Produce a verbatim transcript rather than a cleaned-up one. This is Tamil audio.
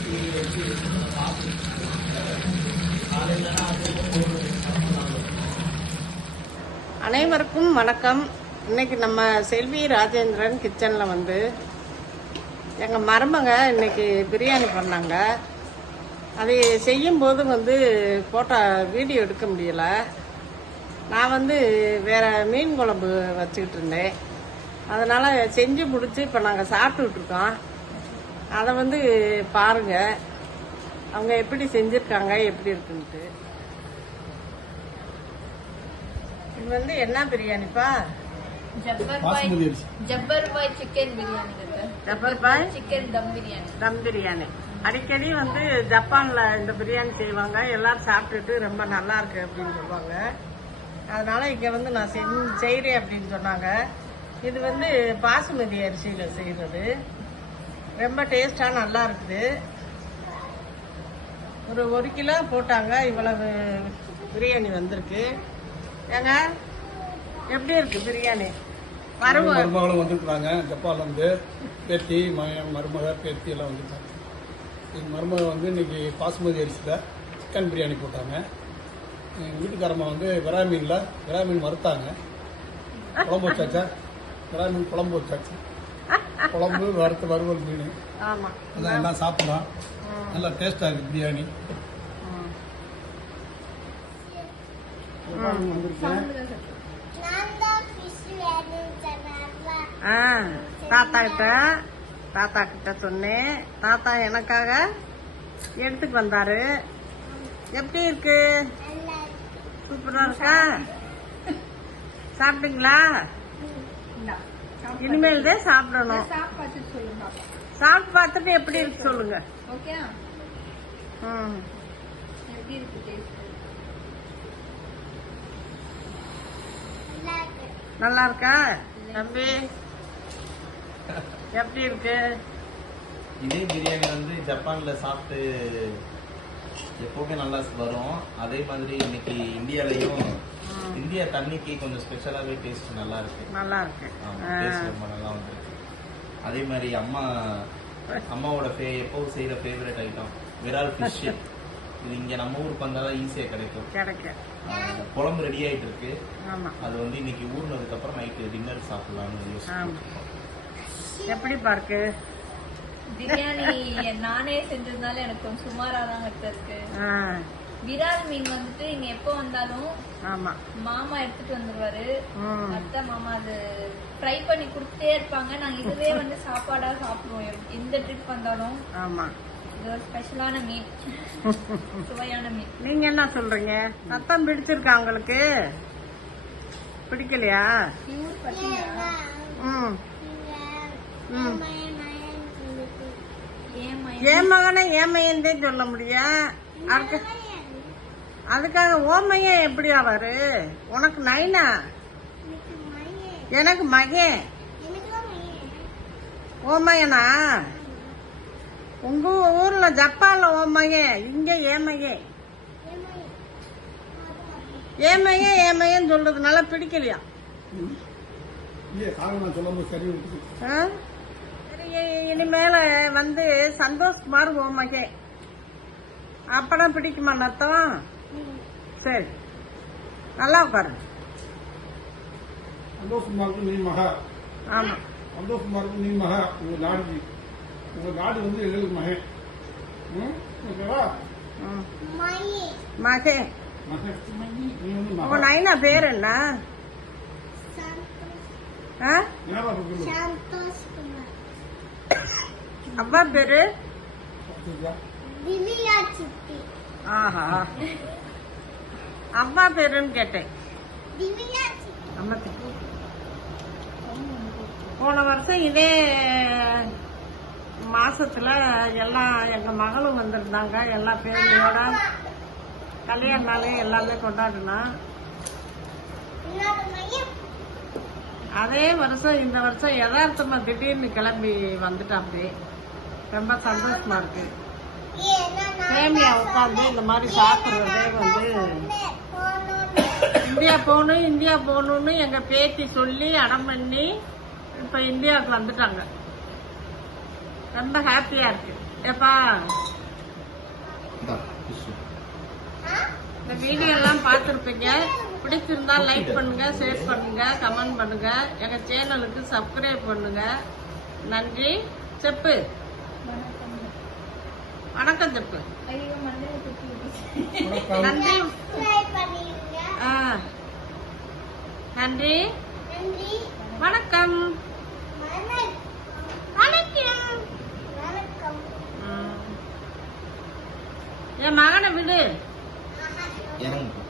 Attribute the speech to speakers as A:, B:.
A: அனைவருக்கும் வணக்கம். இன்னைக்கு நம்ம செல்வி ராஜேந்திரன் கிச்சனில் வந்து எங்கள் மருமக இன்னைக்கு பிரியாணி பண்ணாங்க. அதை செய்யும்போது வந்து ஃபோட்டோ வீடியோ எடுக்க முடியலை. நான் வந்து வேறு மீன் குழம்பு வச்சுக்கிட்டு இருந்தேன். அதனால் செஞ்சு முடிச்சு இப்போ நாங்கள் சாப்பிட்டுட்ருக்கோம். அதை வந்து பாருங்கள், அவங்க எப்படி செஞ்சுருக்காங்க, எப்படி இருக்குன்ட்டு. இது வந்து என்ன பிரியாணிப்பா?
B: ஜப்பர் பாய் ஜப்பர் பாய் சிக்கன் பிரியாணி.
A: ஜப்பர் பாய்
B: சிக்கன் தம் பிரியாணி.
A: தம் பிரியாணி அடிக்கடி வந்து ஜப்பான்ல இந்த பிரியாணி செய்வாங்க. எல்லாரும் சாப்பிட்டுட்டு ரொம்ப நல்லா இருக்கு அப்படின்னு சொல்லுவாங்க. அதனால இங்க வந்து நான் செய்யறேன் அப்படின்னு சொன்னாங்க. இது வந்து பாசுமதி அரிசியில செய்யறது. ரொம்ப டேஸ்டா நல்லா இருக்குது. ஒரு ஒரு கிலோ போட்டாங்க. இவ்வளவு பிரியாணி வந்திருக்கு. ஏங்க எப்படி இருக்கு பிரியாணி?
C: மருமகளும் வந்துருக்குறாங்க ஜப்பான்ல இருந்து. பேத்தி மருமக பேத்தி எல்லாம் வந்துருக்காங்க. எங்கள் மருமக வந்து இன்னைக்கு பாசுமதி அரிசியில் சிக்கன் பிரியாணி போட்டாங்க. எங்கள் வீட்டுக்காரம்மா வந்து விரா மீனில் விரா மீன் மறுத்தாங்க. குழம்பு வச்சாச்சா? விரா மீன் குழம்பு வச்சாச்சு. குழம்பு வறுத்த வறுவல் மீன் அதான் எல்லாம் சாப்பிடலாம். நல்லா டேஸ்டாக இருக்குது பிரியாணி.
A: தாத்தா கிட்ட தாத்தா கிட்ட சொன்னேன். தாத்தா எனக்காக எடுத்துட்டு வந்தாரு. எப்படி இருக்கு? சூப்பரா இருக்கா? சாப்பிட்டீங்களா? இனிமேல் தான் சாப்பிடணும். சாப்பிட்டு பார்த்துட்டு எப்படி இருக்கு சொல்லுங்க. ம் நல்லா இருக்கா தம்பி? எப்படி இருக்கு?
D: இதே பிரியாணி வந்து ஜப்பான்ல சாப்பிட்டு எப்பவுமே நல்லா வரும். அதே மாதிரி இன்னைக்கு இந்தியாலையும் இந்தியா தண்ணிக்கு கொஞ்சம் ஸ்பெஷலாவே டேஸ்ட் நல்லா இருக்கு. நல்லா இருக்கு. டேஸ்ட் ரொம்ப நல்லா வந்துருக்கு. அதே மாதிரி அம்மா அம்மாவோட ஃபே எப்பவும் செய்யற ஃபேவரட் ஐட்டம் விரால் ஃபிஷ். இது இங்க நம்ம ஊருக்கு வந்தாலும் ஈஸியா கிடைக்கும். கிடைக்கும். குழம்பு ரெடி ஆயிட்டு இருக்கு. அது வந்து இன்னைக்கு ஊர்னதுக்கு அப்புறம் நைட்டு டின்னர் சாப்பிடலாம்னு யோசிச்சிருக்கோம்.
A: எப்படி பாருக்கு
B: பிரியாணி? நானே செஞ்சதுனால எனக்கு கொஞ்சம் சுமாரா தான் இருக்கு. விரால் மீன் வந்துட்டு இங்க எப்ப வந்தாலும் மாமா எடுத்துட்டு வந்துருவாரு. அத்தை மாமா அது ஃப்ரை பண்ணி கொடுத்துட்டே இருப்பாங்க. நாங்க இதுவே வந்து சாப்பாடா சாப்பிடுவோம் எந்த ட்ரிப் வந்தாலும். ஆமா, இது ஒரு ஸ்பெஷலான மீன், சுவையான மீன்.
A: நீங்க என்ன சொல்றீங்க? சத்தம் பிடிச்சிருக்கா உங்களுக்கு? பிடிக்கலையா? என் மகனை ஏமையந்தே சொல்ல முடியும். அதுக்காக ஓமையன் எப்படி ஆவாரு? உனக்கு நைனா, எனக்கு மகன். ஓமையனா? உங்க ஊர்ல ஜப்பான்ல ஓமையன், இங்க ஏமையன். ஏமையன் ஏமையன் சொல்றதுனால பிடிக்கலையா? இனிமேல வந்து சந்தோஷ்குமார் ஓமகே அப்படம் பிடிக்குமா அர்த்தம்? சரி, நல்லா உட்காரு.
C: சந்தோஷ்குமாருக்கு நீ மகா. ஆமா, சந்தோஷ்குமாருக்கு நீ மகா. உங்க நாடு உங்க நாடு வந்து எங்களுக்கு மகன்.
A: மகே. உங்க நைனா பேர் என்ன? அப்பா பேரு? ஆஹா, அப்பா பேருன்னு கேட்டேன். போன வருஷம் இதே மாசத்துல எல்லாம் எங்க மகளும் வந்திருந்தாங்க. எல்லா பேருமையோட கல்யாண நாளே எல்லாமே கொண்டாடினா. அதே வருஷம் இந்த வருஷம் யதார்த்தமா திடீர்னு கிளம்பி வந்துட்டாப்படி. ரொம்ப சந்தோஷமா இருக்கு. ஃபேமிலியா உட்காந்து இந்த மாதிரி சாப்பிடுறதே வந்து இந்தியா போகணும் இந்தியா போகணும்னு எங்க பேத்தி சொல்லி அடம் பண்ணி இப்ப இந்தியாவுக்கு வந்துட்டாங்க. ரொம்ப ஹாப்பியா இருக்கு. ஏப்பா இந்த வீடியோ எல்லாம் பார்த்துருப்பீங்க. பிடிச்சிருந்தா லைக் பண்ணுங்க, ஷேர் பண்ணுங்க, கமெண்ட் பண்ணுங்க. எங்க சேனலுக்கு சப்ஸ்கிரைப் பண்ணுங்க. நன்றி. செப்பு வணக்கம் செப்பு.
B: ஐயோ மண்டையில குத்தி விட்டுச்சு.
A: நன்றி. ஆ நன்றி. வணக்கம். வணக்கம். ம். என் மகனை விடு.
D: இறங்கு